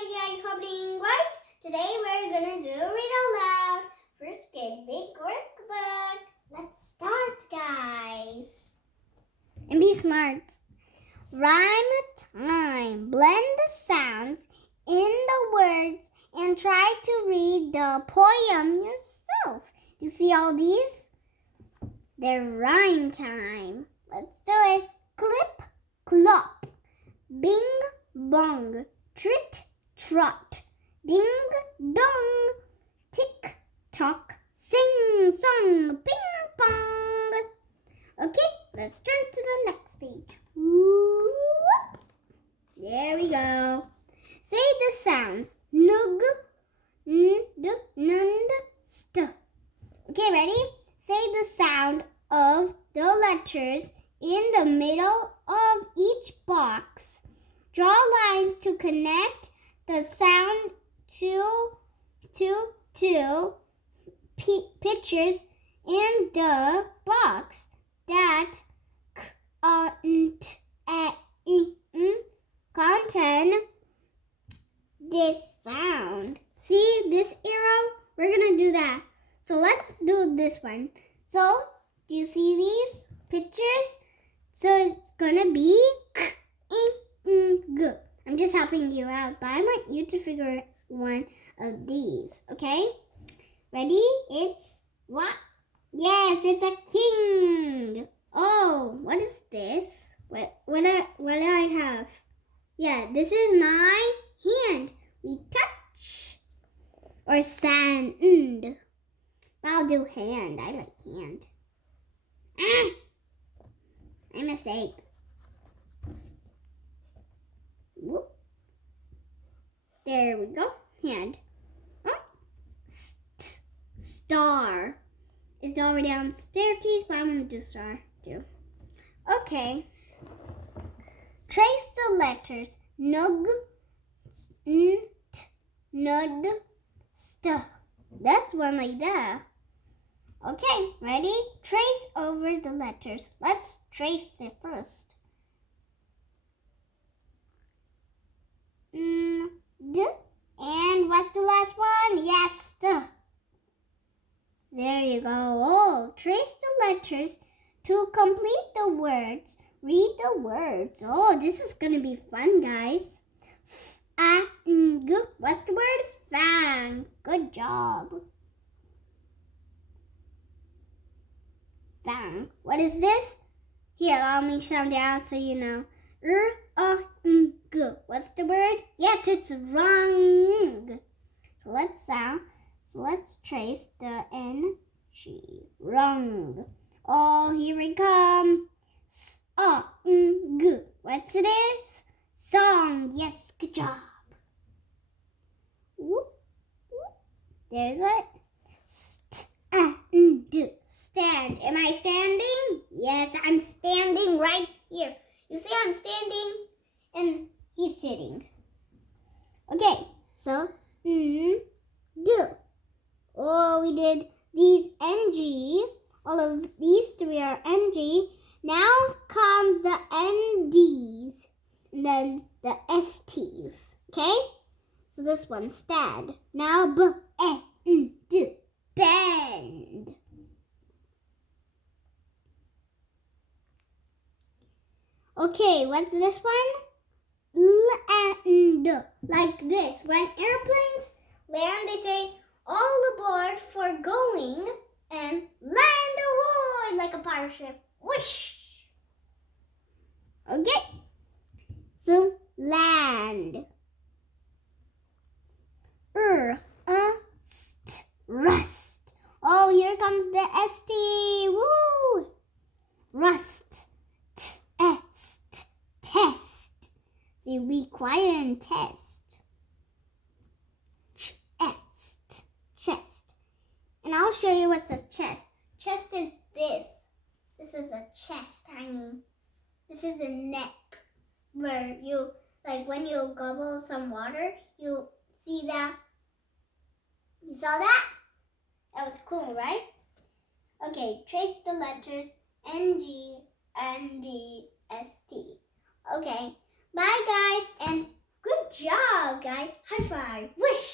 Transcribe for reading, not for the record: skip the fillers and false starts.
everybody. I hope doing great. Today we're gonna do read aloud. First grade big workbook. Let's start, guys. And be smart. Rhyme time. Blend the sounds in the words and try to read the poem yourself. You see all these? They're rhyme time. Let's do it. Clip, clop. Bing, bong. Trit, trot. Ding, dong. Tick, tock. Sing, song. Ping, pong. Okay, let's turn to the next page. Whoop. There we go. Say the sounds. Nug, nd, nund, st. Okay, ready? Say the sound of the letters in the middle of each box. Draw lines to connect the sound to pictures in the box that contain this sound. See this arrow? We're gonna do that. So let's do this one. So, do you see these pictures? So it's gonna be k, g. I'm just helping you out, but I want you to figure one of these, okay? Ready? It's what? Yes, it's a king. Oh, what is this? What do I have? Yeah, this is my hand. We touch or sand. I'll do hand. I like hand. My mistake. Whoop. There we go. Hand. Oh. Star. It's already on staircase, but I'm going to do star too. Okay. Trace the letters. Nug, nt, nud, st. That's one like that. Okay, ready? Trace over the letters. Let's trace it first. D. And what's the last one? Yes, st. There you go. Oh, trace the letters to complete the words. Read the words. Oh, this is going to be fun, guys. F-A-N-G. What's the word? Fang. Good job. Fang. What is this? Here, allow me to sound it out so you know. R-A-N-G. What's the word? Yes, it's wrong. So let's trace the N-G. Wrong. Oh, here we come. S-A-N-G. What's it is? Song. Yes, good job. Whoop, whoop. There's it. St-A-N-D. Stand. Am I standing? Yes, I'm standing right here. You see I'm standing and he's sitting. Okay, so do. Oh, we did these NG. All of these three are NG. Now comes the NDs and then the STs. Okay? So this one's stad. Now B-E-N-D. Bend. Okay, what's this one? Land. Like this. When airplanes land, they say, all aboard for going, and land ahoy, like a pirate ship. Whoosh. Okay. So, land. Rust. Oh, here comes the ST. Woo! Rust. Test. So you be quiet and test. Chest. And I'll show you what's a chest. Chest is this. This is a chest, this is a neck. Where you, like when you gobble some water, you see that? You saw that? That was cool, right? Okay, trace the letters N-G, N-D, S-T. Okay, bye guys, and good job! guys. High five. Whoosh.